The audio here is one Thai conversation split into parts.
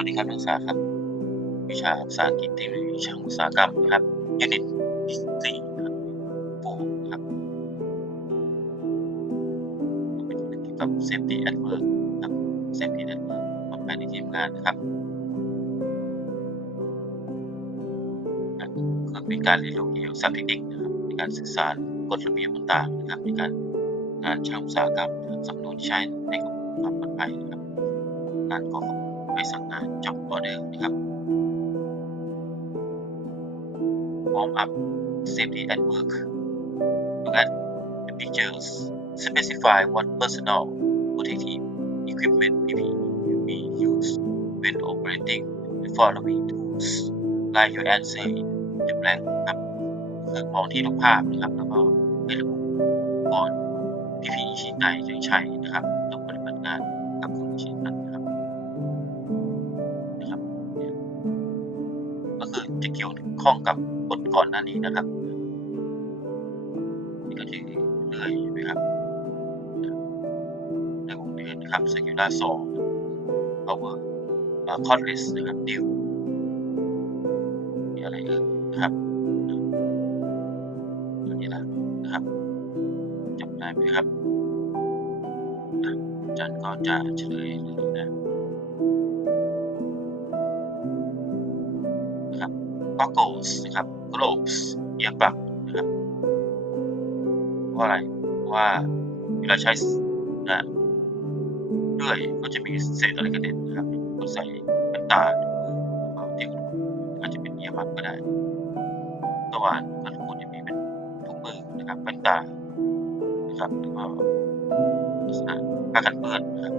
วัสดีครับนักศึกษาครับ วิชาภาษาอังกฤษทคโนโลยีช่าอุตสาหกรรมนะครับยูนิตที่สี่นะครับโฟนะครับเป็นเกี่ยวกับ safety at work ครับ safety at work ความปลอดภัยในที่ทำงานนะครับก็เป็นการเรียนรู้เกี่ยวกับศัพท์เทคนิคนะครับในการสื่อสารกฎระเบียบต่างๆนะครับในการงานช่างอุตสาหกรรมนะครับสำนวนที่ใช้ในความปลอดภัยนะครับการก่อ ใบสั่งงาน job order นะครับ warm up safety at work look at the pictures specify what personal protective equipment PPE will be used when operating the following tools write your answer in the blank ครับคือมองที่รูปภาพนะครับแล้วก็ให้ระบุก่อน PPE ชิ้นไหนจะใช้นะครับต้องปฏิบัติงานกับเครื่องชิ้นนั้น ข้องกับบทก่อนหน้านี้นะครับนี่ก็คือเลื่อยใช่ไหมครับในวงเรียนนะครับสกิลาสอง power เอ่อ cordless นะครับดิวมีอะไรเอ่ยนะครับตัวนี้ละนะครับจำได้ไหมครับจารย์ก็จะเฉลยเลยนะ goggles นะครับ gloves เอียร์ปรับนะครับเพราะอะไรเพราะว่าเวลาใช้นะเลื่อยก็จะมีเศษอะไรกระเด็นนะครับก็ใส่แว่นตาแล้วก็ที่อาจจะเป็นเอียร์มัฟก็ได้ตะวันก็ควรจะมีเป็นถุงมือนะครับแว่นตานะครับแล้วก็ลักษณะผ้ากันเปื้อนนะครับ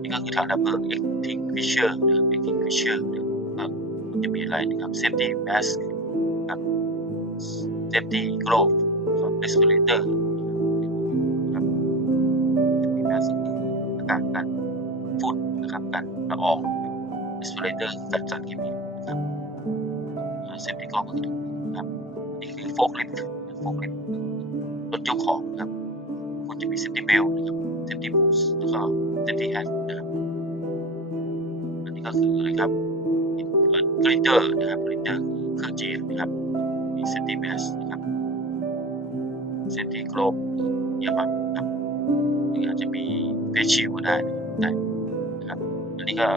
นี่ก็คือถังดับเพลิง extinguisher นะครับ extinguisher นะครับมัน จะมีอะไรนะครับ safety mask ครับ safety glove ครับ respirator นะครับ safety mask ก็คือหน้ากากกันฝุ่นนะครับกันละออง respirator กันสารเคมีนะครับ safety glove ก็คือถุงมือนะครับนี่คือ forklift forklift รถยกของนะครับควรจะมี safety belt นะครับ safety boots แล้วก็ safety hat นะครับอันนี้ก็คืออะไรครับ กรินเตอร์นะครับกรินเตอร์เครื่องจีนนะครับมีเซนติเมตรนะครับเซนติโกลบเยอะมากนะครับหรืออาจจะมีเฟสชิลก็ได้ได้นะครับอันนี้ก็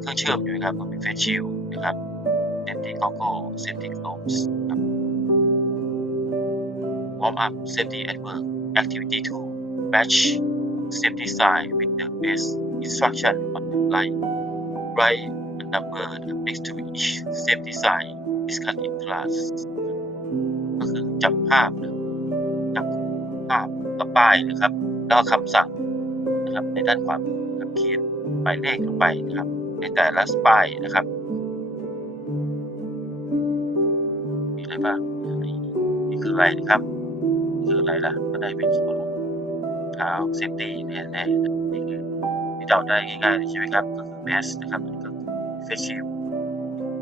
เครื่องเชื่อมอยู่นะครับก็มีเฟสชิลนะครับเซนติกอโก้เซนติโกลบครับ warm up safety at work activity 2 batch safety sign with the base instruction on the line write a number next to each safety sign discussed in class ก็คือจับภาพนะจับภาพกับป้ายนะครับ แล้วคำสั่งนะครับในด้านขวามครับเขียนหมายเลขลงไปนะครับ ในแต่ละป้ายนะครับ มีอะไรบ้างนี่คืออะไรนะครับนี่คืออะไรล่ะก็ได้เป็นส่วนเท้าเซฟตี้แน่ๆนี่คือที่เดาได้ง่ายๆเลยใช่ไหมครับก็คือแมสนะครับก ฟสชิล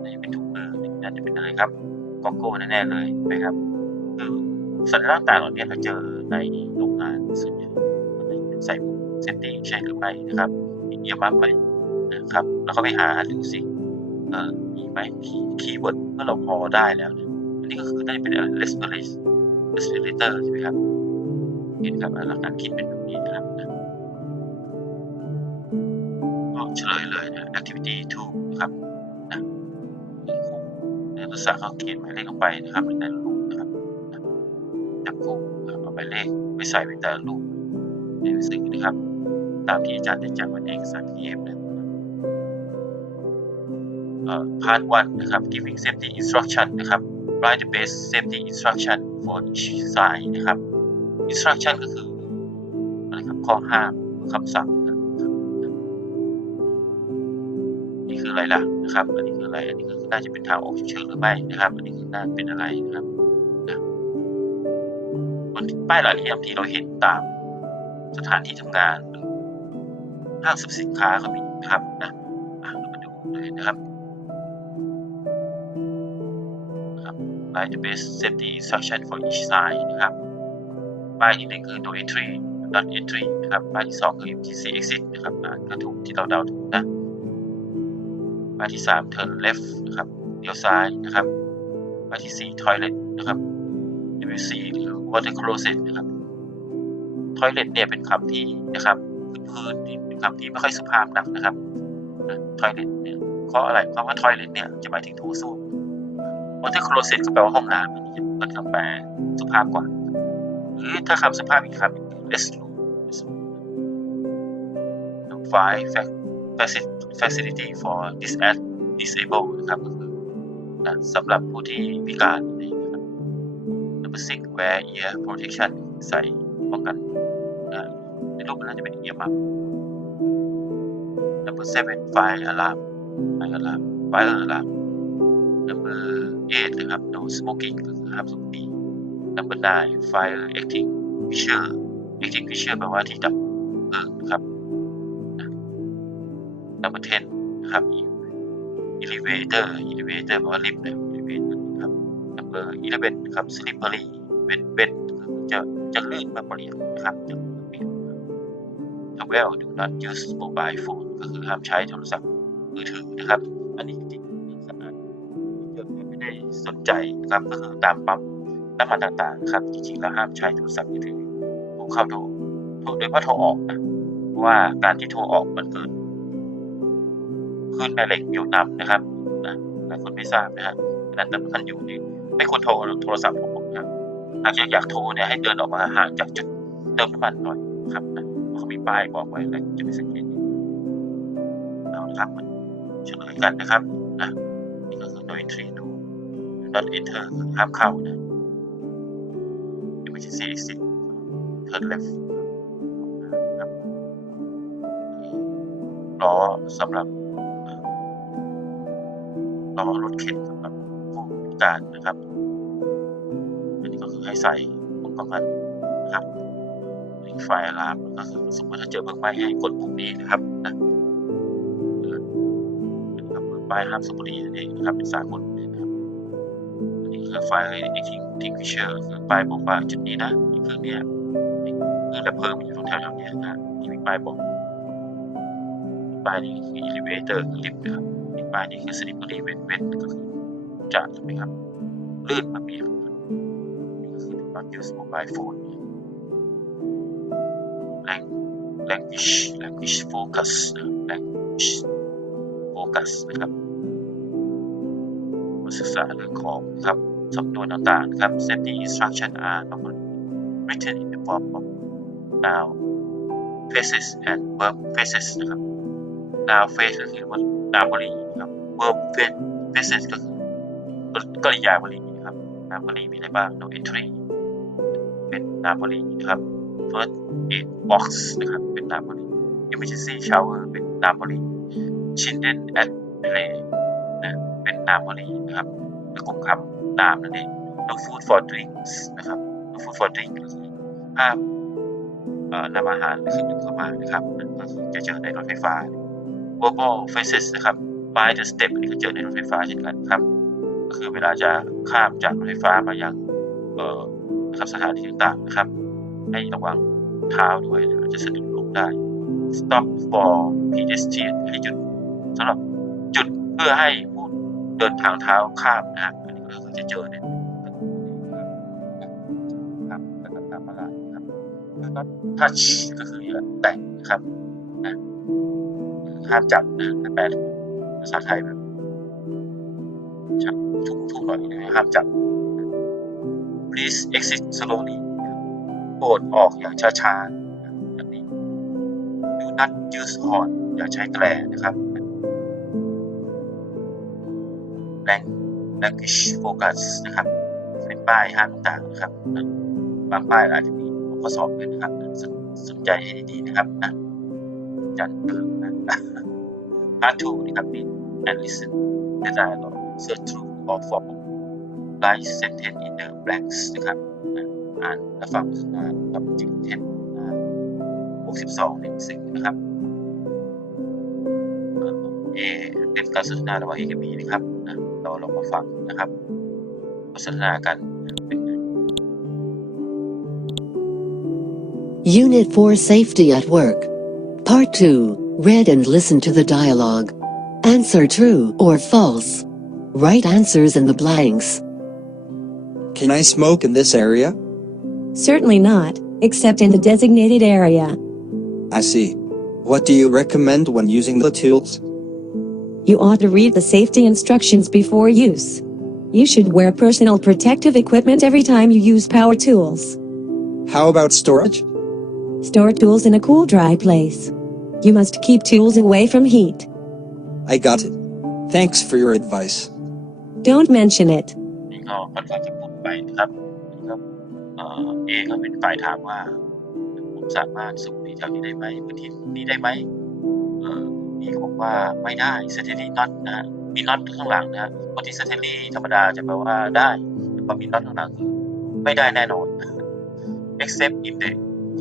น่าจะเป็นถุงมือน่าจะเป็นอะไรครับกอโก้แน่ๆเลยใช่ไหมครับคือสัญลักษณ์ต่างเหล่านี้เราเจอในโรงงานส่วนใหญ่เป็นใส่เซฟตี้ใช่หรือไม่นะครับมีเยอะมากไหมนะครับแล้วก็ไปหาดูสิเออมีไหมคีย์คีย์เวิร์ดเมื่อเราพอได้แล้วเนี่ยอันนี้ก็คือได้เป็น respirator respirator ใช่ไหมครับเห็นครับหลักการคิดเป็นแบบนี้นะครับ เฉลยเลยนะ activity 2นะครับนะมีคู่ในภาษาเขาเขียนหมายเลขลงไปนะครับในแต่ละรูปนะครับจับคู่เอาหมายเลขไปใส่ในแต่ละรูปในหนังสือนะครับ ตามที่อาจารย์ได้แจ้งไว้ในเอกสาร PDF นะครับเอ่อ part 1นะครับ giving safety instruction นะครับ write the best safety instruction for each sign นะครับ instruction ก็คืออะไรครับข้อห้ามคำสั่ง ล่ะนะครับ อันนี้คืออะไร อันนี้ก็คือน่าจะเป็นทางออกเฉินหรือไม่นะครับ อันนี้คือน่าเป็นอะไรนะครับนะบนป้ายหลายที่บางทีเราเห็นตามสถานที่ทำงานห้างสรรพสินค้าก็มีนะครับนะเรามาดูเลยนะครับ write the best safety instruction for each sign นะครับป้ายที่หนึ่งคือ no entry dot entry นะครับป้ายที่2คือ MTC exit นะครับอ่าก็ถูกที่เราเดาถูกนะ ป้ายที่ 3 turn left นะครับเลี้ยวซ้ายนะครับป้ายที่ 4 toilet นะครับ WC หรือ water closet นะครับ toilet เนี่ยเป็นคำที่นะครับพื้นๆที่เป็นคำที่ไม่ค่อยสุภาพนักนะครับ toilet เนี่ยเพราะอะไรเพราะว่า toilet เนี่ยจะหมายถึงโถส้วม water closet ก็แปลว่าห้องน้ำอันจะเป็นคำแปลสุภาพกว่า หรือถ้าคำสุภาพอีกคำหนึ่งคือ restroom five facility for dis disabled นะครับก็คือนะสำหรับผู้ที่พิการนะครับ number six wear ear protection ใส่ป้องกันนะในรูปมันน่าจะเป็น ear muff number seven fire alarm fire alarm fire alarm number eight นะครับ no smoking ก็คือห้ามสูบบุหรี่ number nine fire extinguisher extinguisher แปลว่าที่ดับเพลิงนะครับ number ten นะครับ elevator elevator แปลว่าลิฟต์นะ elevator ครับ number eleven ครับ slippery เป็นเป็นคือจะจะลื่นมากเปลี่ยนนะครับจะเปลี่ยนนะครับ travel do not use mobile phone ก็คือห้ามใช้โทรศัพท์มือถือนะครับ อันนี้จริงๆสะอาดเยอะไม่ได้สนใจนะครับก็คือตามปั๊มน้ำมันต่างๆนะครับจริงๆแล้วห้ามใช้โทรศัพท์มือถือโทรเข้าโทรโทรโดยเฉพาะโทรออกนะว่าการที่โทรออกมันเกิด คลื่นแม่เหล็กอยู่นำนะครับนะหลายคนไม่ทราบนะฮะฉะนั้นแต่ท่านอยู่นี่ไม่ควรโทรโทรศัพท์ของผมนะครับหากอยากโทรเนี่ยให้เดินออกมาห่างจากจุดเติมน้ำมันหน่อยนะครับนะเขามีป้ายบอกไว้แล้วจะไปสังเกตเอาละครับมันเฉลยกันนะครับนะนี่ก็คือ no entry no not enter คือห้ามเข้านะ emergency exit turn left นะครับล้อสำหรับ ล้อรถเข็นสำหรับผู้พิการนะครับอันนี้ก็คือให้ใส่ปุ่มกำมันนะครับไฟอะลามก็คือสมมติถ้าเจอเพลิงไหม้ให้กดปุ่มนี้นะครับนะเอออันนี้ก็เปิดป้ายห้ามสูบบุหรี่นั่นเองนะครับเป็นสากลนะครับอันนี้คือไฟเอ็กทิ้งฟิเชอร์คือป้ายบอกว่าจุดนี้นะนี่คือเนี่ยคือดับเพลิงมันอยู่ตรงแถวๆนี้นะที่มีป้ายบอกป้ายนี้คือ elevator คือลิฟต์นะครับ อีกป้ายนี้คือ slippery vent vent ก็คือจะถูกไหมครับ ลื่นมาเปียกนี่ก็คือ not use mobile phone language language focus language focus นะครับมาศึกษาเรื่องของครับสำนวนต่างๆนะครับ safety instruction are normally written in the form of noun phrases and verb phrases นะครับ noun phrase ก็คือว่า นามวลีครับ verb phrases ก็คือกริยาวลีนะครับนามวลีมีอะไรบ้าง no entry เป็นนามวลีนะครับ first aid box นะครับ เป็นนามวลี emergency shower เป็นนามวลี children at play นะเป็นนามวลีนะครับเป็นกลุ่มคำนามนั่นเอง no food for drinks นะครับ no food for drink ก็คือห้ามเอ่อนำอาหารหรือเครื่องดื่มเข้ามานะครับนั่นก็คือจะเจอในรถไฟฟ้า verbal phases นะครับ by the step อันนี้ก็เจอในรถไฟฟ้าเช่นกันครับ ก็คือเวลาจะข้ามจากรถไฟฟ้ามายังเอ่อนะครับสถานที่ต่างๆนะครับ ให้ระวังเท้าด้วยนะอาจจะสะดุดล้มได้ stop for pedestrian ให้หยุดสำหรับจุดเพื่อให้ผู้เดินทางเท้าข้ามนะฮะอันนี้ก็จะเจอเนี่ยครับแล้วก็ตามมาลายนะครับแล้วก็ touch ก็คือแตะนะครับนะ ห้ามจับนะแปลภาษาไทยแบบชักทุ่มทุ่มหน่อยนะห้ามจับ please exit slowly โปรดออกอย่างช้าๆแบบนี้ do not use horn อย่าใช้แตรนะครับ language focus นะครับ เป็นป้ายห้ามต่างๆนะครับ บางป้ายอาจจะมีข้อสอบด้วยนะครับสนสนใจให้ดีๆนะครับนะ จัดเติมนะ Part 2นะครับ read and listen the dialogue search through or form write sentence in the blanks นะครับอ่านและฟังสนากับจิงเทน62ในสิ่งนะครับเอเป็นการสนทนาระหว่าง A กับ B นะครับเราลองมาฟังนะครับบทสนทนากันเป็น Unit 4 Safety at Work. Part 2. Read and listen to the dialogue. Answer true or false. Write answers in the blanks. Can I smoke in this area? Certainly not, except in the designated area. I see. What do you recommend when using the tools? You ought to read the safety instructions before use. You should wear personal protective equipment every time you use power tools. How about storage? Store tools in a cool, dry place. You must keep tools away from heat. I got it. Thanks for your advice. Don't mention it. นี่ก็ค่อนข้างจะพูดไปนะครับนะครับเอ่อเอก็เป็นฝ่ายถามว่า ผมสามารถสูบบุหรี่แถวนี้ได้ไหมพื้นที่นี้ได้ไหมเอ่อบีก็บอกว่าไม่ได้ certainly not นะฮะมี not ข้างหลังนะฮะปกติ certainly ธรรมดาจะแปลว่าได้แต่พอมี not ข้างหลังคือไม่ได้แน่นอน except in the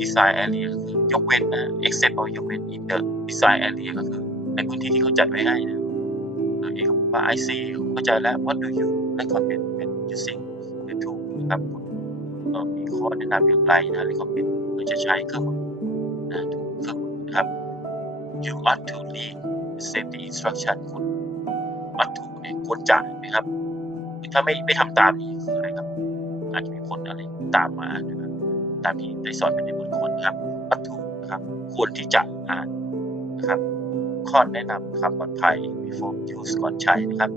design area ก็คือยกเว้นนะ except เอายกเว้น in the design area ก็คือในพื้นที่ที่เขาจัดไว้ให้นะเออเอก็บอกว่า I see เข้าใจแล้ว what do you recommend when using the tool นะครับคุณมีข้อแนะนำอย่างไรนะ recommend เพื่อจะใช้เครื่องมือนะทุกเครื่องมือนะครับ you ought to read the safety instruction คุณ ought to เนี่ยควรจะนะครับคือถ้าไม่ไม่ทำตามนี้คืออะไรครับ อาจจะมีผลอะไรตามมานะครับ ตามที่ได้สอนไปในบทคนนะครับ ought to นะครับควรที่จะอ่านนะครับข้อแนะนำนะครับปลอดภัย before use ก่อนใช้นะครับ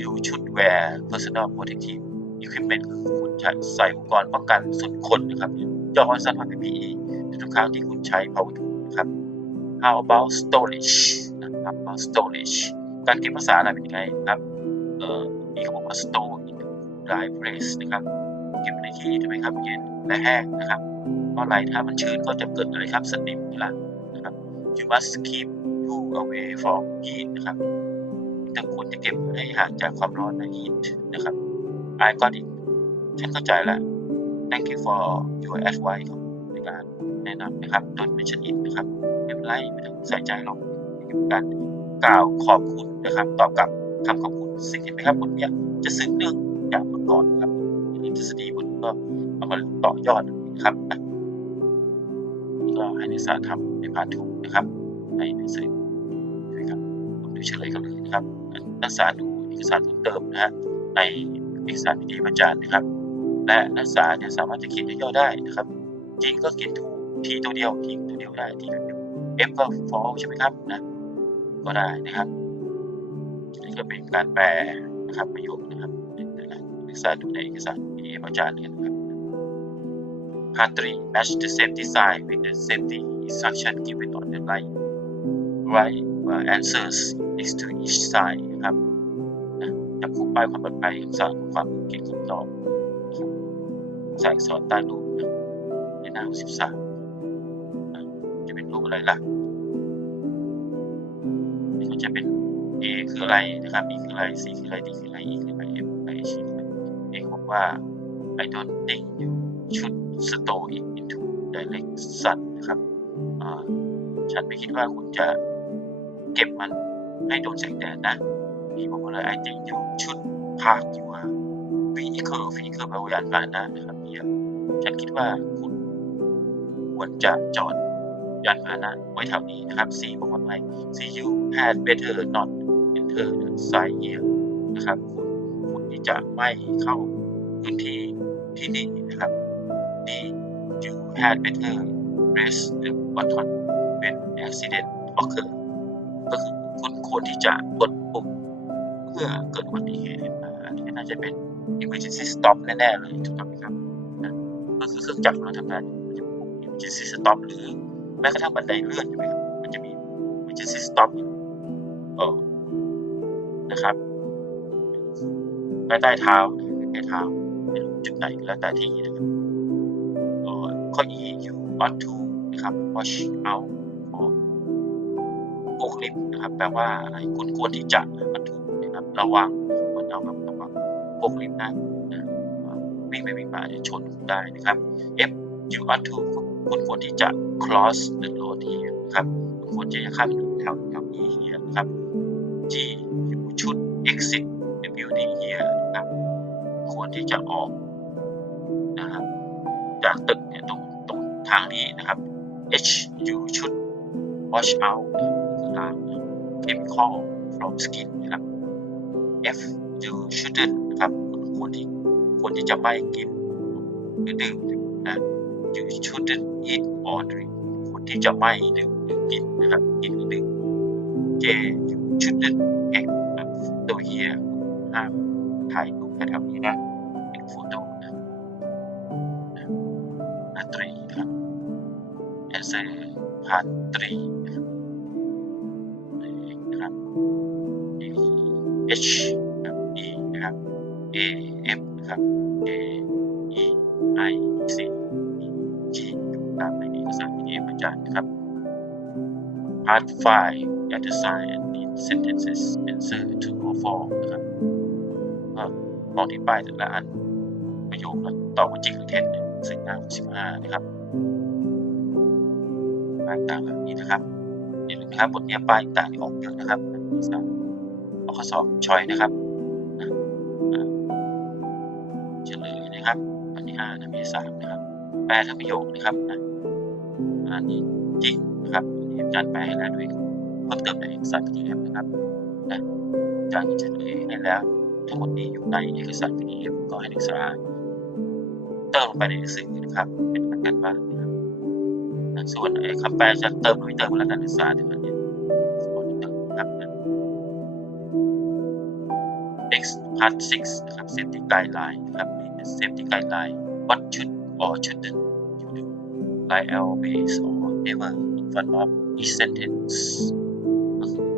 you should wear personal protective equipment คือคุณใส่อุปกรณ์ป้องกันส่วนบุคคลนะครับย่อมาสั้นว่า PPE ทุกครั้งที่คุณใช้ power tool นะครับ how about storage นะครับ about storage การเก็บรักษาอะไรเป็นยังไงนะครับเอ่อมีเขาบอกว่า store in dry place นะครับ เก็บในที่ใช่ไหมครับเย็นและแห้งนะครับเพราะอะไรถ้ามันชื้นก็จะเกิดอะไรครับสนิมลานะครับ you must keep you away from heat นะครับแต่ควรจะเก็บให้ห่างจากความร้อนนะ heat นะครับ I got it ฉันเข้าใจแล้ว thank you for your advice ครับในการแนะนำนะครับ don't mention it นะครับไม่เป็นไรไม่ต้องใส่ใจหรอกนี่การกล่าวขอบคุณนะครับ ตอบกลับคำขอบคุณสิ่งที่ไหมครับบทเนี้ยจะสืบเนื่องจากบทก่อนครับีทฤษฎีบทก็เอามาต่อยอดนะครับก็ให้นักศึกษาทำในพาร์ททูนะครับ ในหนังสือนะครับผมดูเฉลยกันเลยนะครับนักศึกษาดูเอกสารเพิ่มเติมนะฮะในเอกสารวิธีอาจารย์นะครับ และนักศึกษาเนี่ยสามารถจะเขียนย่อได้นะครับจริงก็เขียนถูกทีตัวเดียวทีตัวเดียวได้ทีตัวเดียว F ก็ fall ใช่ไหมครับนะก็ได้นะครับนี่ก็เป็นการแปลนะครับประโยคนะครับนักศึกษาดูในเอกสาร วิธีอาจารย์กันนะครับ Part 3 match the same design with the safety instruction given on the right right uh, answers next to each side นะครับจับคู่ป้ายความปลอดภัยสั่งความเก่งคำตอบนะครับใส่อักษรใต้รูปนะในหน้า13จะเป็นรูปอะไรล่ะนี่ก็จะเป็น A คืออะไรนะครับ B คืออะไร C คืออะไร D คืออะไร E คืออะไร F คืออะไร G คืออะไร A บอกว่า I don't think you should store it into direct sun นะครับฉันไม่คิดว่าคุณจะเก็บมันให้โดนแสงแดดนะพี่บอกเลย I think you should park your vehicle vehicle แปลว่ายานพาหนะนะครับพี่ยฉันคิดว่าคุณควรจะจอดยานพาหนะไว้แถวนี้นะครับ C บอกว่าไม่ C you had better not enter the side here นะครับ คุณคุณที่จะไม่เข้า พื้นที่ที่นี่นะครับ D you had better press the button when accident occur ก็คือคุณควรที่จะกดปุ่มเพื่อเกิดอุบัติเหตุอันนี้น่าจะเป็น emergency stop แน่ๆเลยถูกต้องไหมครับก็คือเครื่องจักรเราทำงานมันจะมีปุ่ม emergency stop หรือแม้กระทั่งบันไดเลื่อนใช่ไหมครับมันจะมี emergency stop อยู่เอนะครับใต้ใต้เท้าใต้เท้า จุดไหนก็แล้วแต่ที่นะครับข้อ E you ought to นะครับ watch out for โปกลิฟนะครับ แปลว่าอะไรคุณควรที่จะบรรทุกนะครับ ระวังควรเอาแบบระวังโปกลิฟนะนวิ่งไปวิ่งมาจะชนคุณได้นะครับ F you ought to คุณควรที่จะ cross the road here นะครับคุณควรจะข้ามถนนแถวแถวนี้ here นะครับ G you should exit the building here นะครับควรที่จะออก นะครับ จากตึกเนี่ยตรงตรงทางนี้นะครับ H you should watch out นะครับ chemical from skin นะครับ F you shouldn't นะครับคุณควรที่ควรที่จะไม่กินหรือดื่มนะ you shouldn't eat or drink ควรที่จะไม่ดื่มหรือกินนะครับกินหรือดื่ม J you shouldn't take a photo here ห้ามถ่ายรูปแถวนี้นะเป็นโฟโต้ เซพาตรีนะครับนะครับ H นะครับ E นะครับ A F นะครับ A E I C G ตามในเอกสาร PDF อาจารย์นะครับ Part 5 at the sign and in sentences answer to or for นะครับก็มองที่ป้ายแต่ละอันประโยคแล้วตอบว่าจริงหรือเท็จเนี่ยซึ่งหน้า15นะครับ ต่างแบบนี้นะครับอย่าลืมนะครับบทเนี้ยป้ายต่างออกเยอะนะครับนักศึกษาเอาข้อสอบชอยนะครับเฉลยนะครับ อันที่5นะมี3นะครับ แปลทั้งประโยคนะครับนะอันนี้จริงนะครับอันนี้อาจารย์แปลให้แล้วด้วยเพิ่มเติมในเอกสาร PDF นะครับนะอาจารย์เฉลยให้แล้ว ทั้งหมดนี้อยู่ในเอกสาร PDF ก็ให้นักศึกษาเติมลงไปในหนังสือนะครับ เป็นการกันบ้าน ส่วนไอ้คำแปลจะเติมหรือไม่เติมแล้วการศึกษาในวันนี้ส่วนเติมนะครับ next part 6นะครับ safety guideline นะครับ safety guideline what should or shouldn't you do like always or never in front of each sentence ก็คือ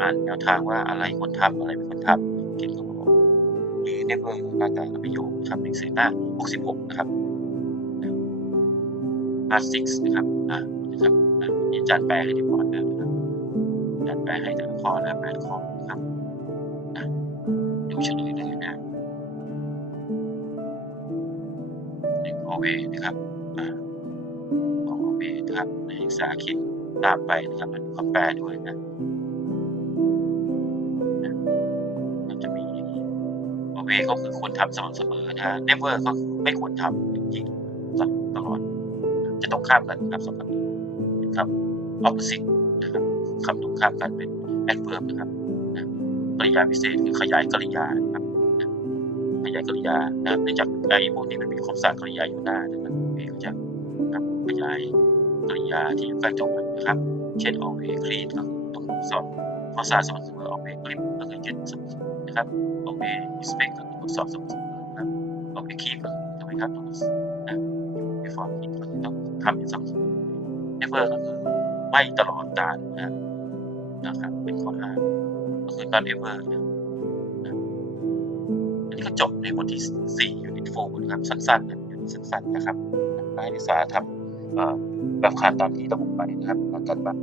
อ่านแนวทางว่าอะไรควรทำอะไรไม่ควรทำเกี่ยวกับหรือ never หน้าตากับประโยคครับหนังสือหน้า 66 นะครับ part 6นะครับอ่านะครับอ่าจารย์แปลให้เรียบร้อยแล้วนะครับจารย์แปลให้แต่ละข้อแล้วแปดข้อนะครับอะดูเฉลยเลยนะหนึ่งโอเวนะครับอ่าสองโอเวนะครับในศึกษาเขียนตามไปนะครับมันคำแปลด้วยนะนะมันจะมีอย่างนี้โอเวก็คือควรทำสม่ำเสมอนะ never ก็ไม่ควรทำ จะตรงข้ามกันครับสองคำนี้เป็นคำ opposite นะครับคำตรงข้ามกันเป็น adverb นะครับนะกริยาพิเศษคือขยายกริยานะครับขยายกริยานะครับเนื่องจากไอ้พวกนี้มันมีคำสั่งกริยาอยู่หน้านะครับเองก็จะขยายกริยาที่อยู่ใกล้ตรงกันะครับ เช่น always clean ก็คือต้องสอบข้อสะอาดสม่ำเสมอ always clean ก็คือยึดสม่ำเสมอนะครับ always respect ก็คือตรวจสอบสม่ำเสมอนะครับ always keep ก็คือทำไมครับต้องนะ ในฟอร์มที่ต้องทำอย่างสม่ำเสมอ never ก็คือไม่ตลอดการนะครับนะครับเป็นข้อห้ามก็คือ not ever นะนะอันนี้ก็จบในบทที่ 4 unit 4นะครับสั้นๆนะยูนิตสั้นๆนะครับนายนิสาทำแบบขานตามที่ระบุไปนะครับการจัดบัตร